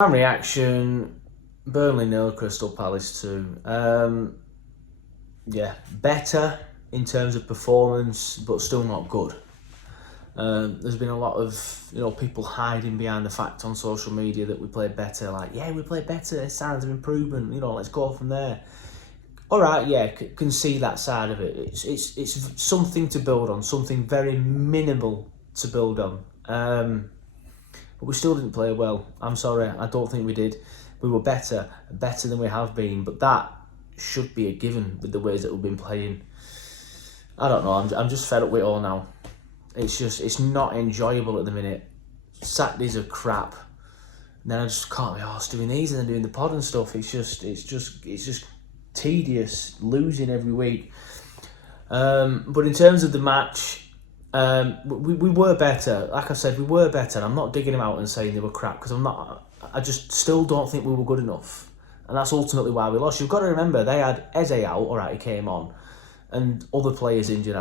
My reaction, Burnley 0, Crystal Palace 2. Yeah, better in terms of performance, but still not good. There's been a lot of people hiding behind the fact on social media that we played better. Like, yeah, we played better. There's signs of improvement. Let's go from there. All right, yeah, can see that side of it. It's something to build on, something very minimal to build on. But we still didn't play well. I'm sorry, I don't think we did. We were better than we have been, but that should be a given with the ways that we've been playing. I don't know, I'm just fed up with it all now. It's not enjoyable at the minute. Saturdays are crap. And then I just can't be arsed doing these and then doing the pod and stuff. It's just tedious, losing every week. But in terms of the match, we were better. Like I said, we were better. I'm not digging them out and saying they were crap because I'm not. I just still don't think we were good enough, and that's ultimately why we lost. You've got to remember they had Eze out. All right, he came on, and other players injured.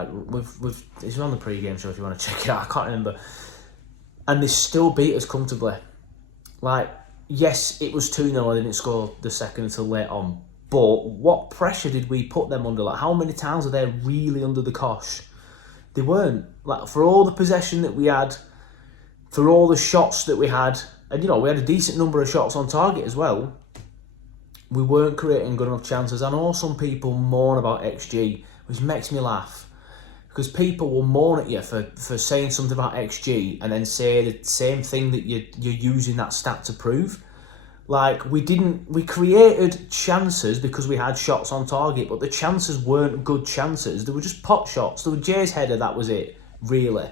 It's on the pre-game show if you want to check it out. I can't remember, and they still beat us comfortably. Like, yes, it was 2-0. They didn't score the second until late on. But what pressure did we put them under? Like, how many times are they really under the cosh? They weren't. Like, for all the possession that we had, for all the shots that we had, and we had a decent number of shots on target as well, we weren't creating good enough chances. I know some people moan about XG, which makes me laugh. Because people will moan at you for saying something about XG and then say the same thing that you're using that stat to prove. Like, we created chances because we had shots on target, but the chances weren't good chances. They were just pot shots. They were Jay's header, that was it, really.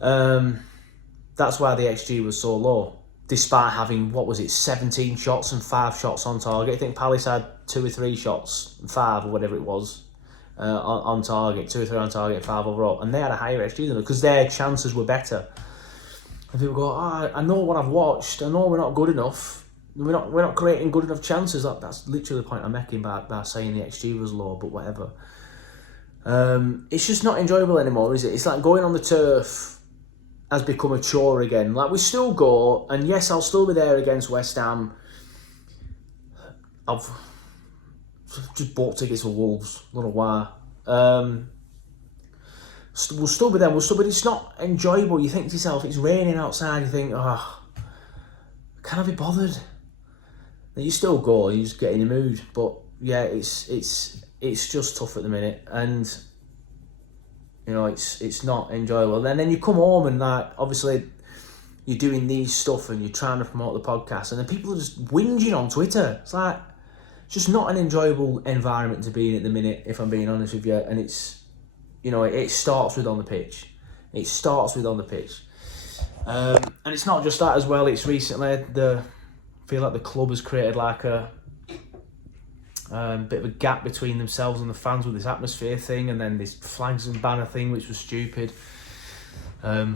That's why the XG was so low, despite having, 17 shots and 5 shots on target. I think Palace had 2 or 3 shots, 5 or whatever it was, on target, 2 or 3 on target, 5 overall. And they had a higher XG than us because their chances were better. And people go, I know what I've watched. I know we're not good enough. We're not creating good enough chances. That's literally the point I'm making by saying the XG was low, but whatever. It's just not enjoyable anymore, is it? It's like going on the turf has become a chore again. Like, we still go, and yes, I'll still be there against West Ham. I've just bought tickets for Wolves. I don't know why. We'll still be there, but it's not enjoyable. You think to yourself, it's raining outside, you think, can I be bothered? And you still go, you just get in the mood. But yeah, it's just tough at the minute, and it's not enjoyable. And then you come home and, like, obviously you're doing these stuff and you're trying to promote the podcast, and then people are just whinging on Twitter. It's like, it's just not an enjoyable environment to be in at the minute, if I'm being honest with you. And it's, it starts with on the pitch. It starts with on the pitch. And it's not just that as well. It's recently, I feel like the club has created like a bit of a gap between themselves and the fans with this atmosphere thing, and then this flags and banner thing, which was stupid. I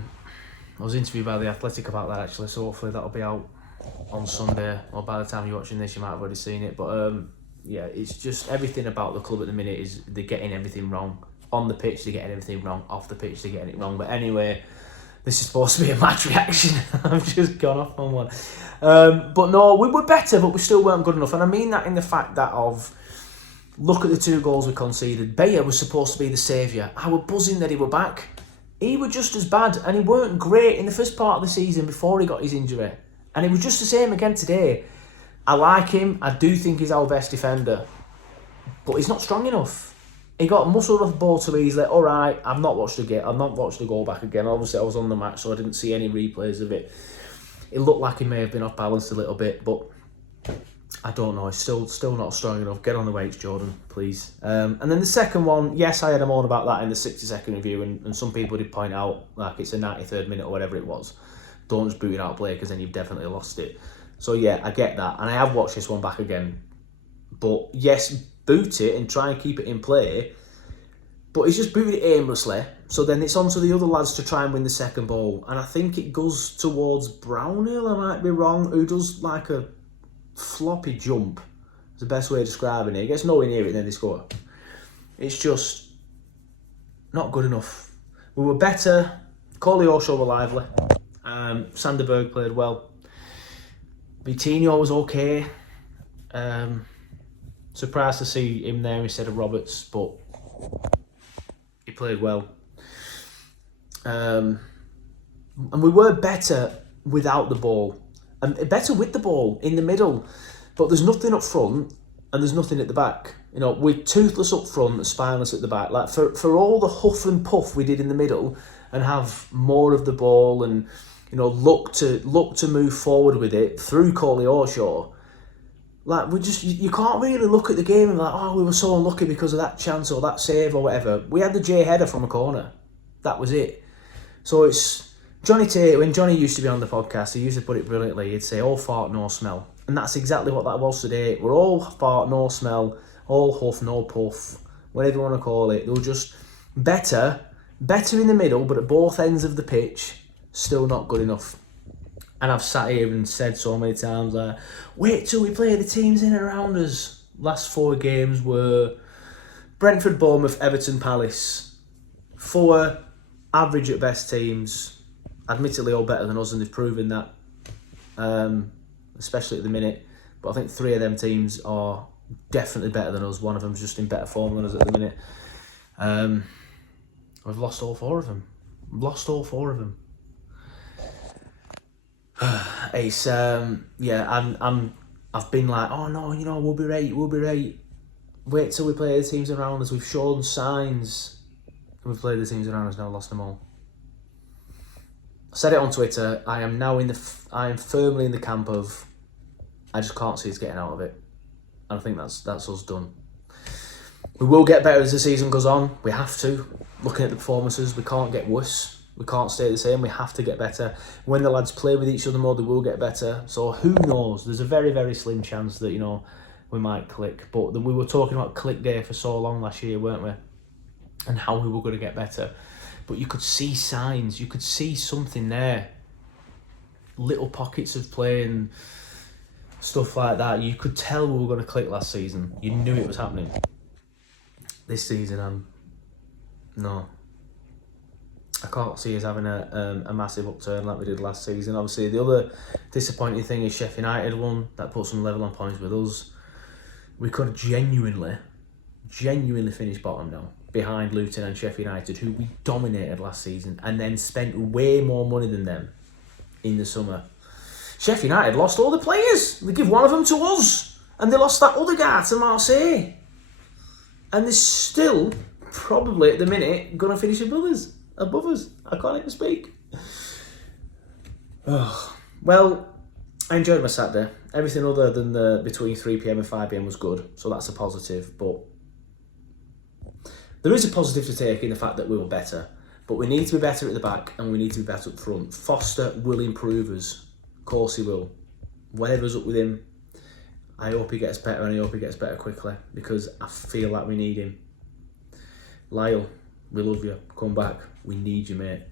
was interviewed by The Athletic about that, actually, so hopefully that'll be out on Sunday, or by the time you're watching this you might have already seen it. But yeah, it's just everything about the club at the minute is they're getting everything wrong. On the pitch, they're getting everything wrong. Off the pitch, they're getting it wrong. But anyway, this is supposed to be a match reaction. I've just gone off on one. But no, we were better, but we still weren't good enough. And I mean that in the fact that look at the 2 goals we conceded. Bayer was supposed to be the saviour. I was buzzing that he were back. He was just as bad, and he weren't great in the first part of the season before he got his injury. And he was just the same again today. I like him. I do think he's our best defender. But he's not strong enough. He got muscled off the ball too easily. All right, I've not watched the goal back again. Obviously, I was on the match, so I didn't see any replays of it. It looked like he may have been off balance a little bit, but I don't know. He's still not strong enough. Get on the weights, Jordan, please. And then the second one, yes, I had a moan about that in the 60-second review, and some people did point out, like, it's a 93rd minute or whatever it was. Don't just boot it out of play, because then you've definitely lost it. So yeah, I get that, and I have watched this one back again. But yes, boot it and try and keep it in play, but he's just booted it aimlessly, so then it's on to the other lads to try and win the second ball, and I think it goes towards Brownhill, I might be wrong, who does like a floppy jump, is the best way of describing it. He gets nowhere near it and then they score. It's just not good enough. We were better. Koleosho were lively. Sanderberg played well. Vitinho was okay. Surprised to see him there instead of Roberts, but he played well. And we were better without the ball, and better with the ball in the middle. But there's nothing up front, and there's nothing at the back. You know, we're toothless up front and spineless at the back. Like for all the huff and puff we did in the middle, and have more of the ball, and you know, look to move forward with it through Coley or Shaw. Like you can't really look at the game and be like, oh, we were so unlucky because of that chance or that save or whatever. We had the J header from a corner. That was it. So it's Johnny Tate. When Johnny used to be on the podcast, he used to put it brilliantly. He'd say, all fart, no smell. And that's exactly what that was today. We're all fart, no smell, all huff, no puff, whatever you want to call it. They were just better in the middle, but at both ends of the pitch, still not good enough. And I've sat here and said so many times, like, wait till we play the teams in and around us. Last 4 games were Brentford, Bournemouth, Everton, Palace. 4 average at best teams, admittedly all better than us, and they've proven that, especially at the minute. But I think 3 of them teams are definitely better than us. One of them's just in better form than us at the minute. We've lost all 4 of them. It's I've been like, oh no, you know, we'll be right. Wait till we play the teams around us. We've shown signs. We've played the teams around us now, lost them all. I said it on Twitter. I am firmly in the camp of, I just can't see us getting out of it, and I think that's us done. We will get better as the season goes on. We have to. Looking at the performances, we can't get worse. We can't stay the same. We have to get better. When the lads play with each other more, they will get better. So who knows? There's a very, very slim chance that, you know, we might click. But we were talking about click day for so long last year, weren't we? And how we were going to get better. But you could see signs. You could see something there. Little pockets of play and stuff like that. You could tell we were going to click last season. You knew it was happening. This season, no. I can't see us having a massive upturn like we did last season. Obviously, the other disappointing thing is Sheffield United won. That puts them level on points with us. We could genuinely finish bottom now, behind Luton and Sheffield United, who we dominated last season and then spent way more money than them in the summer. Sheffield United lost all the players. They give one of them to us, and they lost that other guy to Marseille. And they're still, probably at the minute, going to finish above us. I can't even speak. Oh. Well, I enjoyed my Saturday. Everything other than the between 3pm and 5pm was good, so that's a positive. But there is a positive to take in the fact that we were better. But we need to be better at the back, and we need to be better up front. Foster will improve us. Of course he will. Whatever's up with him, I hope he gets better, and I hope he gets better quickly, because I feel like we need him. Lyle, we love you. Come back. We need you, mate.